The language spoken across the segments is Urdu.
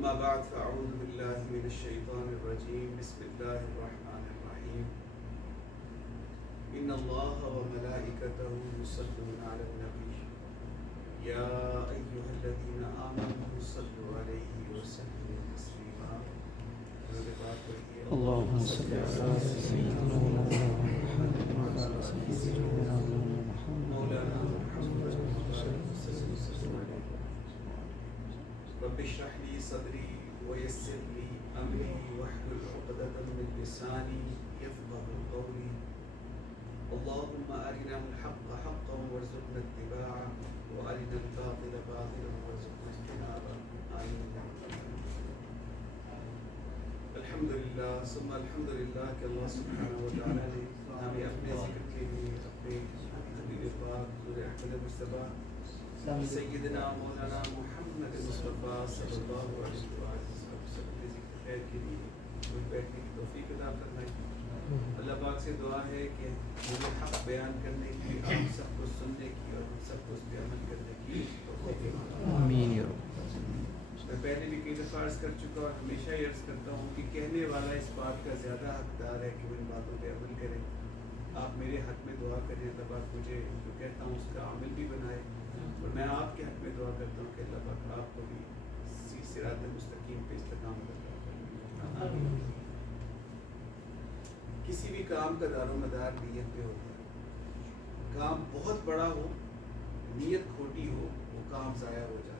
أما بعد فأعوذ بالله من الشيطان الرجيم بسم الله الرحمن الرحيم إن الله وملائكته يصلون على النبي يا أيها الذين آمنوا صلوا عليه وسلموا تسليما اللهم صل على سيدنا محمد وعلى سيدنا مولانا محمد رب اشرح لي صدري ويسر لي أمري واحلل عقدة من لساني يفقهوا قولي اللهم أرنا الحق حقا وارزقنا اتباعه وأرنا الباطل باطلا وارزقنا اجتنابه آمين. الحمدللہ ثم الحمدللہ کہ اللہ سبحانہ وتعالی نے ہمیں اپنے ذکر کے لیے اپنے حبیب پاک حضور احمد مصطفیٰ سیدنا مولانا محمد مصطفیٰ صلی اللہ علیہ وسلم کے ذکر خیر کے لیے کوئی بیٹھنے کی توفیق عطا فرمائے. اللہ پاک سے دعا ہے کہ مجھے حق بیان کرنے کی آپ سب کو سننے کی اور ہم سب کو اس پہ عمل کرنے کی توفیق. آمین یا رب. میں پہلے بھی کئی دفعہ عرض کر چکا اور ہمیشہ یہ عرض کرتا ہوں کہ کہنے والا اس بات کا زیادہ حقدار ہے کہ وہ ان باتوں پہ عمل کرے. آپ میرے حق میں دعا کریں اللہ پاک مجھے جو کہتا ہوں اس کا عمل بھی بنائے اور میں آپ کے حق میں دعا کرتا ہوں کہ اللہ پاک آپ کو بھی صراط مستقیم پہ استقامت عطا فرمائے. کسی بھی کام کا دار و مدار نیت پہ ہوتا ہے. کام بہت بڑا ہو نیت کھوٹی ہو وہ کام ضائع ہو جاتا ہے.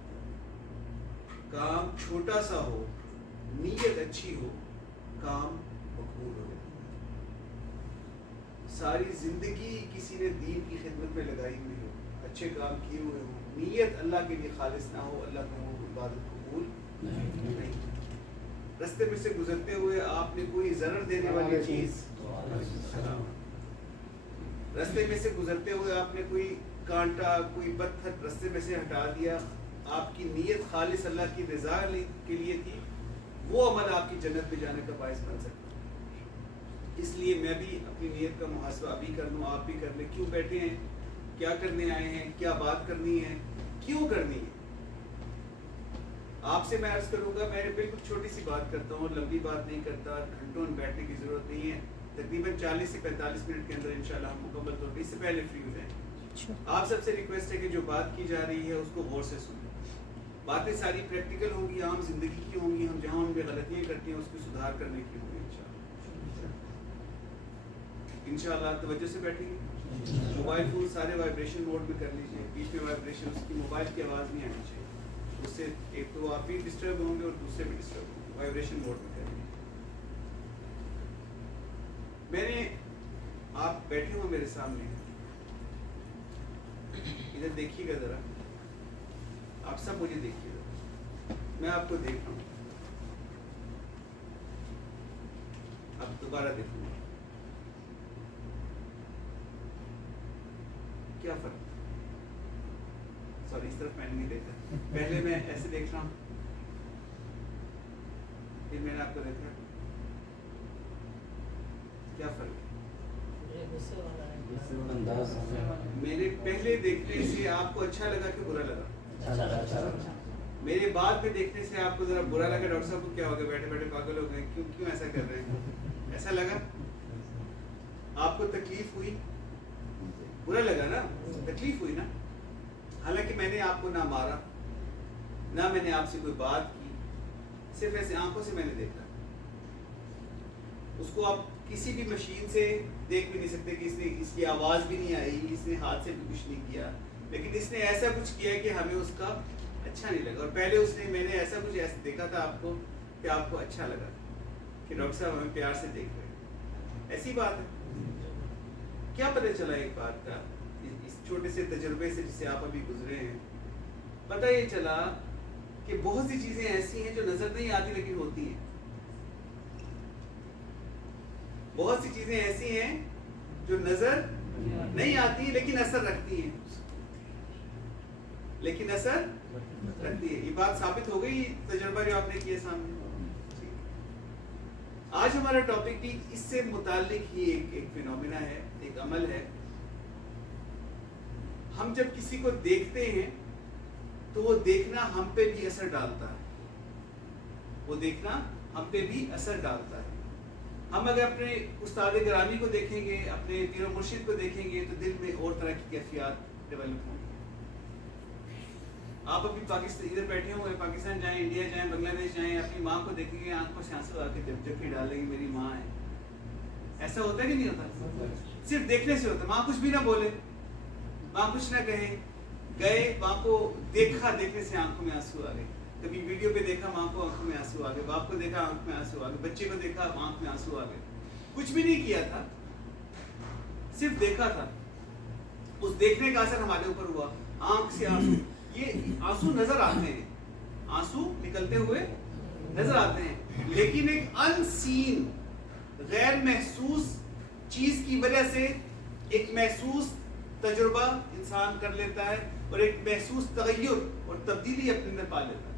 کام چھوٹا سا ہو نیت اچھی ہو کام مقبول ہو جاتا ہے. ساری زندگی کسی نے دین کی خدمت میں لگائی ہوئی ہو اچھے کام کیے ہوئے ہو نیت اللہ کے لیے خالص نہ ہو اللہ کو وہ عبادت قبول نہیں. رستے میں سے گزرتے ہوئے آپ نے کوئی ضرر دینے والی چیز رستے میں سے گزرتے ہوئے آپ نے کوئی کانٹا کوئی پتھر رستے میں سے ہٹا دیا آپ کی نیت خالص اللہ کی رضا کے لیے تھی وہ عمل آپ کی جنت میں جانے کا باعث بن سکتا ہے. اس لیے میں بھی اپنی نیت کا محاسبہ ابھی کر لوں آپ بھی کر لیں. کیوں بیٹھے ہیں کیا کرنے آئے ہیں کیا بات کرنی ہے کیوں کرنی ہے. آپ سے میں عرض کروں گا میں بالکل چھوٹی سی بات کرتا ہوں لمبی بات نہیں کرتا گھنٹوں بیٹھنے کی ضرورت نہیں ہے. تقریباً 40 سے 45 منٹ کے اندر انشاءاللہ ہم مکمل طور پہ اس سے پہلے فری ہو جائیں. آپ سب سے ریکویسٹ ہے کہ جو بات کی جا رہی ہے اس کو غور سے سنیں. باتیں ساری پریکٹیکل ہوں گی عام زندگی کی ہوں گی. ہم جہاں ان پہ غلطیاں کرتے ہیں اس کو سدھار کرنے کی ہوں گی انشاءاللہ. توجہ سے بیٹھیں گے. موبائل فون سارے وائبریشن موڈ میں کر لیجیے. بیچ میں وائبریشن اس کی موبائل کی آواز نہیں آنی چاہیے. اس سے ایک تو آپ بھی ڈسٹرب ہوں گے اور دوسرے بھی ڈسٹرب ہوں گے. وائبریشن موڈ میں کر لیجیے. میں نے آپ بیٹھے ہو میرے سامنے ادھر دیکھیے گا ذرا. آپ سب مجھے دیکھیے گا. میں آپ کو دیکھ رہا ہوں. اب دوبارہ دیکھوں گا. کیا فرق سوری اس طرف میں نہیں دیکھا. پہلے میں ایسے دیکھ رہا ہوں پھر میں نے آپ کو دیکھا. کیا فرق ہے. میرے پہلے دیکھنے سے آپ کو اچھا لگا کہ برا لگا. میرے بعد میں دیکھنے سے آپ کو ذرا برا لگا. ڈاکٹر صاحب کو کیا ہو گیا بیٹھے بیٹھے پاگل ہو گئے کیوں ایسا کر رہے ہیں. ایسا لگا آپ کو تکلیف ہوئی برا لگا نا تکلیف ہوئی نا. حالانکہ میں نے آپ کو نہ مارا نہ میں نے آپ سے کوئی بات کی. صرف ایسے آنکھوں سے میں نے دیکھا. اس کو آپ کسی بھی مشین سے دیکھ بھی نہیں سکتے کہ اس کی آواز بھی نہیں آئی اس نے ہاتھ سے بھی کچھ نہیں کیا. لیکن اس نے ایسا کچھ کیا کہ ہمیں اس کا اچھا نہیں لگا. اور پہلے اس نے میں نے ایسا کچھ ایسا دیکھا تھا آپ کو کہ آپ کو اچھا لگا کہ ڈاکٹر صاحب ہمیں پیار سے دیکھ رہے ہیں. ایسی بات ہے. کیا پتہ چلا ایک بات کا اس چھوٹے سے تجربے سے جسے آپ ابھی گزرے ہیں. پتہ یہ چلا کہ بہت سی چیزیں ایسی ہیں جو نظر نہیں آتی لیکن ہوتی ہیں. بہت سی چیزیں ایسی ہیں جو نظر نہیں آتی لیکن اثر رکھتی ہیں. لیکن اثر رکھتی ہے. یہ بات ثابت ہو گئی تجربہ جو آپ نے کیا سامنے. آج ہمارا ٹاپک بھی اس سے متعلق ہی ایک فینومینا ہے ایک عمل ہے. ہم جب کسی کو دیکھتے ہیں تو وہ دیکھنا ہم پہ بھی اثر ڈالتا ہے. وہ دیکھنا ہم پہ بھی اثر ڈالتا ہے. ہم اگر اپنے استاد گرامی کو دیکھیں گے, اپنے پیر و مرشد کو دیکھیں گے, تو دل میں اور طرح کی کیفیات ڈیولپ ہوں گی. آپ ابھی پاکستان ادھر بیٹھے ہوئے, پاکستان جائیں, انڈیا جائیں, بنگلہ دیش جائیں, اپنی ماں کو دیکھیں گے, آنکھوں سے آنسو آ کے جب ڈال لیں گے میری ماں ہے. ایسا ہوتا ہے کہ نہیں ہوتا؟ صرف دیکھنے سے ہوتا ہے. ماں کچھ بھی نہ بولے, ماں کچھ نہ کہے, گئے ماں کو دیکھا, دیکھنے سے آنکھوں میں آنسو آ گئے. کبھی ویڈیو پہ دیکھا, ماں کو آنکھوں میں آنسو آ گئے. باپ کو دیکھا, آنکھ میں آنسو آ گئے. بچے کو دیکھا, آنکھ میں آنسو آ گئے. کچھ بھی نہیں کیا تھا, صرف دیکھا تھا. اس دیکھنے کا اثر ہمارے اوپر ہوا. آنکھ سے آنسو, یہ آنسو نظر آتے ہیں, آنسو نکلتے ہوئے نظر آتے ہیں, لیکن ایک ان سین, غیر محسوس چیز کی وجہ سے ایک محسوس تجربہ انسان کر لیتا ہے, اور ایک محسوس تغیر اور تبدیلی اپنے اندر پا لیتا ہے.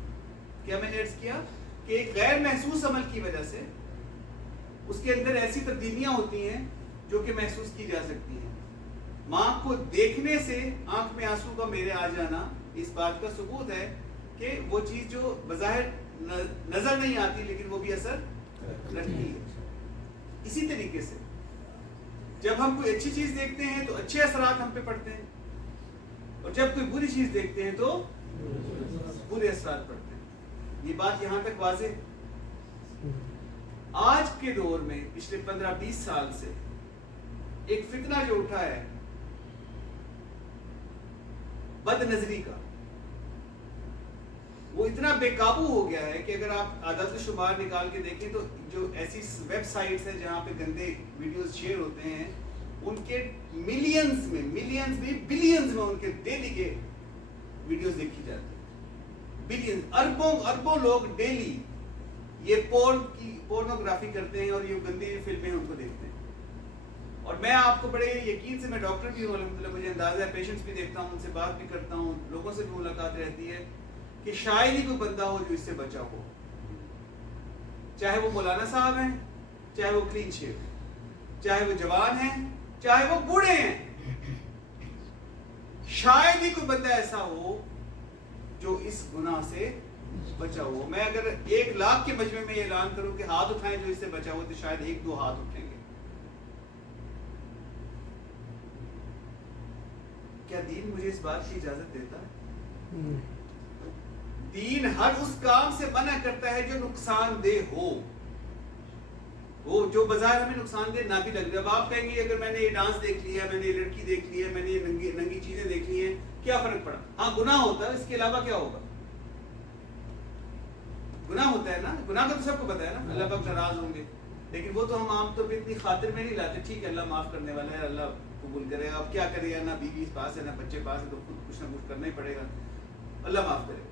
کیا میں نے عرض کیا کہ ایک غیر محسوس عمل کی وجہ سے اس کے اندر ایسی تبدیلیاں ہوتی ہیں جو کہ محسوس کی جا سکتی ہیں. ماں کو دیکھنے سے آنکھ میں آنسو کا میرے آ جانا اس بات کا ثبوت ہے کہ وہ چیز جو بظاہر نظر نہیں آتی لیکن وہ بھی اثر رکھتی ہے. اسی طریقے سے جب ہم کوئی اچھی چیز دیکھتے ہیں تو اچھے اثرات ہم پہ پڑتے ہیں, اور جب کوئی بری چیز دیکھتے ہیں تو برے اثرات پڑتے ہیں. یہ بات یہاں تک واضح ہے. آج کے دور میں پچھلے 15-20 سال سے ایک فتنہ جو اٹھا ہے بد نظری کا, وہ اتنا بے قابو ہو گیا ہے کہ اگر آپ اعداد و شمار نکال کے دیکھیں تو جو ایسی ویب سائٹس ہیں جہاں پہ گندے ویڈیوز شیئر ہوتے ہیں, ان کے ملینز میں بلینز میں ان کے ڈیلی کے ویڈیوز دیکھی جاتی ہیں. بلینز, اربوں لوگ ڈیلی یہ پورنوگرافی کرتے ہیں اور یہ گندی فلمیں ان کو دیکھتے ہیں. اور میں آپ کو بڑے یقین سے, میں ڈاکٹر بھی ہوں الحمدللہ, مجھے اندازہ ہے, پیشنٹس بھی دیکھتا ہوں, ان سے بات بھی کرتا ہوں, لوگوں سے بھی ملاقات رہتی ہے, کہ شاید ہی کوئی بندہ ہو جو اس سے بچا ہو, چاہے وہ مولانا صاحب ہیں, چاہے وہ کلین شیو ہیں, چاہے وہ جوان ہیں, چاہے وہ بوڑھے ہیں. شاید ہی کوئی بندہ ایسا ہو جو اس گناہ سے بچا ہو. میں اگر 1,00,000 کے مجمع میں یہ اعلان کروں کہ ہاتھ اٹھائیں جو اس سے بچا ہو, تو شاید 1-2 ہاتھ اٹھیں گے. کیا دین مجھے اس بات کی اجازت دیتا ہے؟ دین ہر اس کام سے منع کرتا ہے جو نقصان دہ ہو, وہ جو بظاہر ہمیں نقصان دہ نہ بھی لگ رہا. اب آپ کہیں گے اگر میں نے یہ ڈانس دیکھ لیا, میں نے یہ لڑکی دیکھ لی ہے, میں نے یہ ننگی چیزیں دیکھ لی ہیں, کیا فرق پڑا؟ ہاں گناہ ہوتا ہے, اس کے علاوہ کیا ہوگا؟ گناہ ہوتا ہے نا, گناہ کا تو سب کو پتا ہے نا, اللہ پاک ناراض ہوں گے, لیکن وہ تو ہم عام طور پہ اتنی خاطر میں نہیں لاتے. ٹھیک ہے, اللہ معاف کرنے والا ہے, اللہ قبول کرے گا. اب کیا کرے گا, نہ بیوی پاس ہے, نہ بچے پاس ہے, تو خود کچھ نہ کچھ کرنا ہی پڑے گا, اللہ معاف کرے.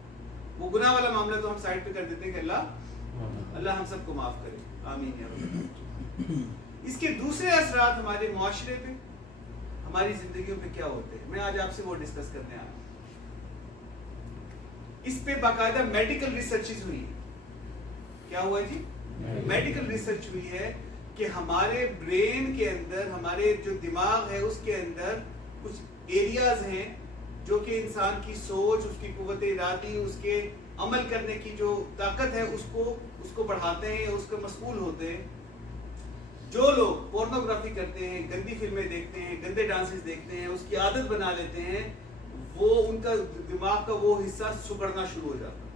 وہ گناہ والا معاملہ تو ہم سائڈ پہ کر دیتے ہیں کہ اللہ ہم سب کو معاف کرے, آمین یا رب. اس کے دوسرے اثرات ہمارے معاشرے پہ, ہماری زندگیوں پہ کیا ہوتے ہیں, میں آج آپ سے وہ ڈسکس کرنے آیا ہوں. اس پہ باقاعدہ میڈیکل ریسرچز ہوئی. کیا ہوا جی؟ میڈیکل ریسرچ ہوئی ہے کہ ہمارے برین کے اندر, ہمارے جو دماغ ہے اس کے اندر کچھ ایریاز ہیں جو کہ انسان کی سوچ, اس کی قوت ارادی, اس کے عمل کرنے کی جو طاقت ہے اس کو بڑھاتے ہیں, اس کو مسئول ہوتے ہیں. جو لوگ پورنوگرافی کرتے ہیں, گندی فلمیں دیکھتے ہیں, گندے ڈانسز دیکھتے ہیں, اس کی عادت بنا لیتے ہیں, وہ ان کا دماغ کا وہ حصہ سکڑنا شروع ہو جاتا ہے.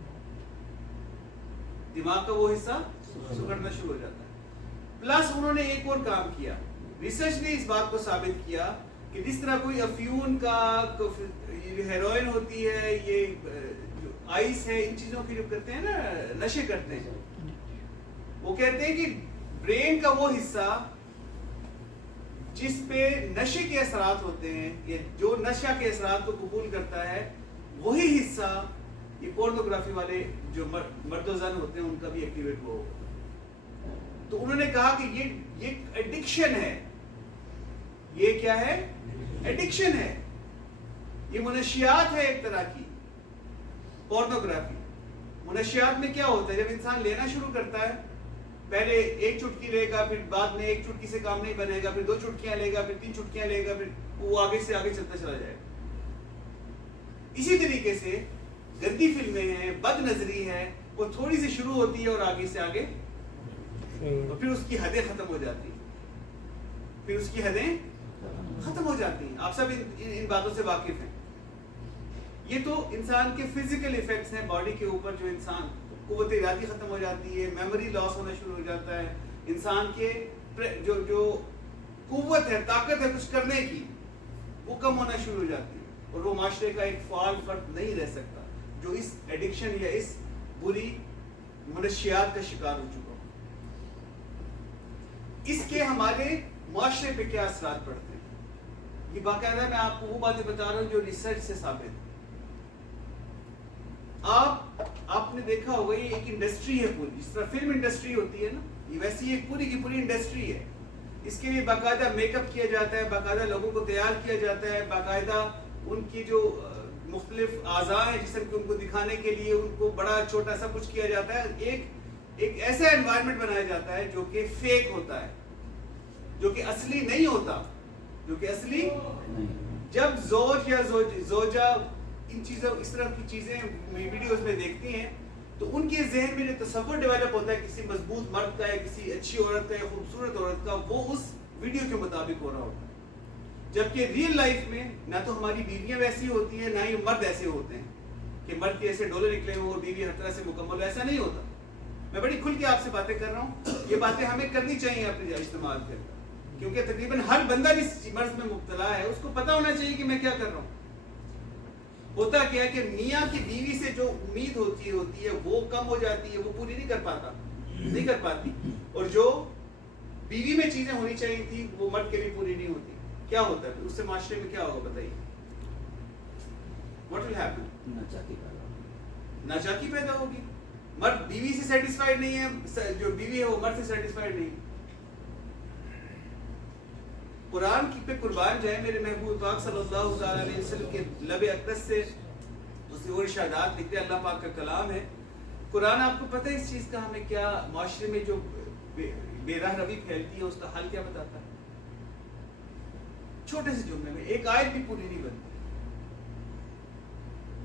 دماغ کا وہ حصہ سکڑنا شروع ہو جاتا ہے. پلس انہوں نے ایک اور کام کیا, ریسرچ نے اس بات کو ثابت کیا کہ جس طرح کوئی افیون کا, ہیروئن ہوتی ہے, یہ جو آئس ہے, ان چیزوں کی جو کرتے ہیں نا, نشے کرتے ہیں, وہ کہتے ہیں کہ برین کا وہ حصہ جس پہ نشے کے اثرات ہوتے ہیں, یا جو نشہ کے اثرات کو قبول کرتا ہے, وہی حصہ یہ پورنوگرافی والے جو مرد و زن ہوتے ہیں ان کا بھی ایکٹیویٹ ہوا ہوگا. تو انہوں نے کہا کہ یہ ایڈکشن ہے. یہ کیا ہے؟ ایڈکشن ہے. یہ منشیات ہے ایک طرح کی. پورنوگرافی منشیات میں کیا ہوتا ہے, جب انسان لینا شروع کرتا ہے, پہلے 1 چٹکی لے گا, پھر بعد میں 1 چٹکی سے کام نہیں بنے گا, پھر 2 چٹکیاں لے گا, پھر 3 چٹکیاں لے گا, پھر وہ آگے سے آگے چلتا چلا جائے گا. اسی طریقے سے گندی فلمیں ہیں، بد نظری ہے، وہ تھوڑی سی شروع ہوتی ہے اور آگے سے آگے اور پھر اس کی حدیں ختم ہو جاتی ہیں، پھر اس کی حدیں ختم ہو جاتی ہیں. آپ سب ان باتوں سے واقف ہیں. یہ تو انسان کے فزیکل ایفیکٹس ہیں باڈی کے اوپر، جو انسان قوت ارادی ختم ہو جاتی ہے، میموری لاس ہونا شروع ہو جاتا ہے، انسان کے جو قوت ہے، طاقت ہے کچھ کرنے کی، وہ کم ہونا شروع ہو جاتی ہے، اور وہ معاشرے کا ایک فعال فرد نہیں رہ سکتا جو اس ایڈکشن یا اس بری منشیات کا شکار ہو چکا ہو. اس کے ہمارے معاشرے پہ کیا اثرات پڑتے ہیں، یہ باقاعدہ میں آپ کو وہ باتیں بتا رہا ہوں جو ریسرچ سے ثابت ہے. آپ نے دیکھا ہوگا یہ ایک انڈسٹری ہے پوری، جس طرح فلم انڈسٹری ہوتی ہے نا، یہ ویسی ایک پوری کی پوری انڈسٹری ہے. اس کے لیے باقاعدہ میک اپ کیا جاتا ہے، باقاعدہ لوگوں کو تیار کیا جاتا ہے، باقاعدہ ان کی جو مختلف اعضاء ہیں جسم کے ان کو دکھانے کے لیے ان کو بڑا چھوٹا سب کچھ کیا جاتا ہے. ایک ایسا انوائرمنٹ بنایا جاتا ہے جو کہ فیک ہوتا ہے، جو کہ اصلی نہیں ہوتا، جو کہ اصلی جب زوج یا زوجہ ان چیزوں اس طرح کی چیزیں ویڈیوز میں دیکھتی ہیں تو ان کے ذہن میں جو تصور ڈیولپ ہوتا ہے کسی مضبوط مرد کا یا کسی اچھی عورت کا یا خوبصورت عورت کا، وہ اس ویڈیو کے مطابق ہو رہا ہوتا ہے. جبکہ ریئل لائف میں نہ تو ہماری بیویاں ویسی ہوتی ہیں، نہ ہی مرد ایسے ہوتے ہیں کہ مرد کے ایسے ڈولے نکلے ہوں اور بیوی ہر طرح سے مکمل، ایسا نہیں ہوتا. میں بڑی کھل کے آپ سے باتیں کر رہا ہوں، یہ باتیں ہمیں کرنی چاہیے اپنے استعمال کے اندر، کیونکہ تقریباً ہر بندہ جس مرض میں مبتلا ہے اس کو پتہ ہونا چاہیے کہ میں کیا کر رہا ہوں. ہوتا کیا ہے کہ میاں کی بیوی سے جو امید ہوتی ہے وہ کم ہو جاتی ہے، وہ پوری نہیں کر پاتی، اور جو بیوی میں چیزیں ہونی چاہیے تھی وہ مرد کے لیے پوری نہیں ہوتی. کیا ہوتا ہے اس سے معاشرے میں کیا ہوگا بتائیے؟ What will happen؟ ناچاکی پیدا ہوگی. مرد بیوی سے سیٹسفائیڈ نہیں ہے، جو بیوی ہے وہ مرد سے سیٹسفائیڈ نہیں. قرآن کی پہ قربان جائے، میرے محبوب پاک صلی اللہ تعالی علیہ وسلم کے لب اقدس سے اس وہ ارشادات لکھتے، اللہ پاک کا کلام ہے. قرآن آپ کو پتہ ہے اس چیز کا ہمیں کیا معاشرے میں جو بے راہ روی پھیلتی ہے اس کا حل کیا بتاتا ہے؟ چھوٹے سے جملے میں ایک آیت بھی پوری نہیں بنتی.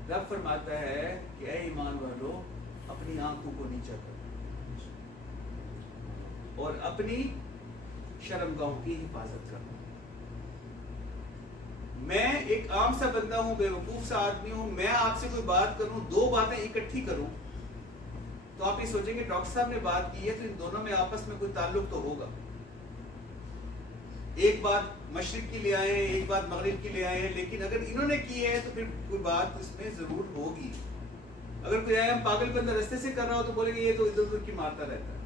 رب فرماتا ہے کہ اے ایمان والو، اپنی آنکھوں کو نیچا کرو اور اپنی شرمگاہوں کی حفاظت کرو. میں ایک عام سا بندہ ہوں، بے وقوف سا آدمی ہوں، میں آپ سے کوئی بات کروں، دو باتیں اکٹھی کروں تو آپ یہ سوچیں گے ڈاکٹر صاحب نے بات کی ہے تو ان دونوں میں آپس میں کوئی تعلق تو ہوگا. ایک بات مشرق کی لے آئے ہیں، ایک بات مغرب کی لے آئے ہیں، لیکن اگر انہوں نے کی ہے تو پھر کوئی بات اس میں ضرور ہوگی. اگر کوئی آیا ہم پاگل بندہ رستے سے کر رہا ہو تو بولیں گے یہ تو ادھر ادھر کی مارتا رہتا ہے.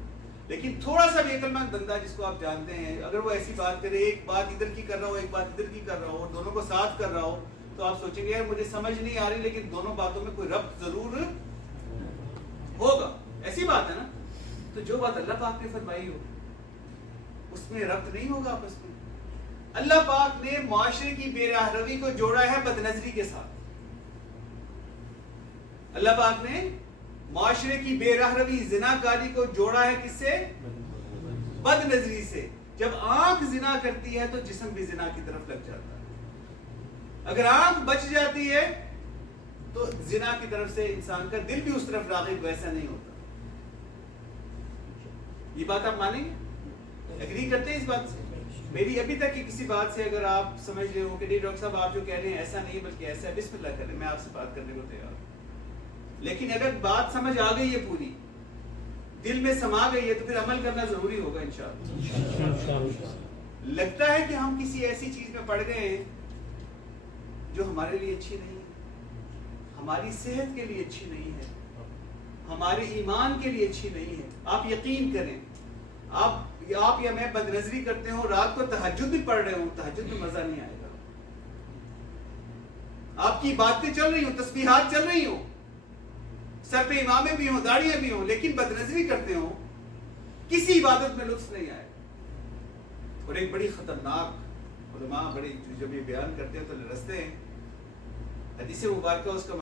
لیکن تھوڑا سا بھی عقل مند بندہ جس کو آپ جانتے ہیں، اگر وہ ایسی بات کرے، ایک بات ادھر کی کر رہا ہو ایک بات ادھر کی کر رہا ہو اور دونوں کو ساتھ کر رہا ہو، تو آپ سوچیں گے یار مجھے سمجھ نہیں آ رہی لیکن دونوں باتوں میں کوئی ربط ضرور ہوگا. ایسی بات ہے نا. تو جو بات اللہ پاک نے فرمائی ہو اس میں ربط نہیں ہوگا آپس میں. اللہ پاک نے معاشرے کی بے راہ روی کو جوڑا ہے بد نظری کے ساتھ. اللہ پاک نے معاشرے کی بے راہ روی زناکاری کو جوڑا ہے کس سے؟ بد نظری سے. جب آنکھ زنا کرتی ہے تو جسم بھی زنا کی طرف لگ جاتا ہے. اگر آنکھ بچ جاتی ہے تو زنا کی طرف سے انسان کا دل بھی اس طرف راغب ویسا نہیں ہوتا. یہ بات آپ مانیں گے؟ ایگری کرتے ہیں اس بات سے؟ میری ابھی تک کی کسی بات سے اگر آپ سمجھ رہے ہو کہ نہیں ڈاکٹر صاحب آپ جو کہہ رہے ہیں ایسا نہیں بلکہ ایسا ہے، بسم اللہ کریں، میں آپ سے بات کرنے کو تیار ہوں. لیکن اگر بات سمجھ آ گئی ہے، پوری دل میں سما گئی ہے تو پھر عمل کرنا ضروری ہوگا انشاءاللہ. لگتا ہے کہ ہم کسی ایسی چیز میں پڑ گئے ہیں جو ہمارے لیے اچھی نہیں ہے، ہماری صحت کے لیے اچھی نہیں ہے، ہمارے ایمان کے لیے اچھی نہیں ہے. آپ یقین کریں، آپ یا میں بد نظری کرتے ہوں، رات کو تہجد بھی پڑھ رہے ہوں، تہجد میں مزہ نہیں آئے گا. آپ کی باتیں چل رہی ہوں، تسبیحات چل رہی ہوں، سر پہ امامیں بھی ہوں، داڑیاں بھی ہوں، لیکن بد نظری کرتے ہوں، کسی عبادت میں لطف نہیں آئے. اور ایک بڑی خطرناک، علماء بڑے جب یہ بیان کرتے ہیں تو لرزتے ہیں. حدیث مبارکہ اس کا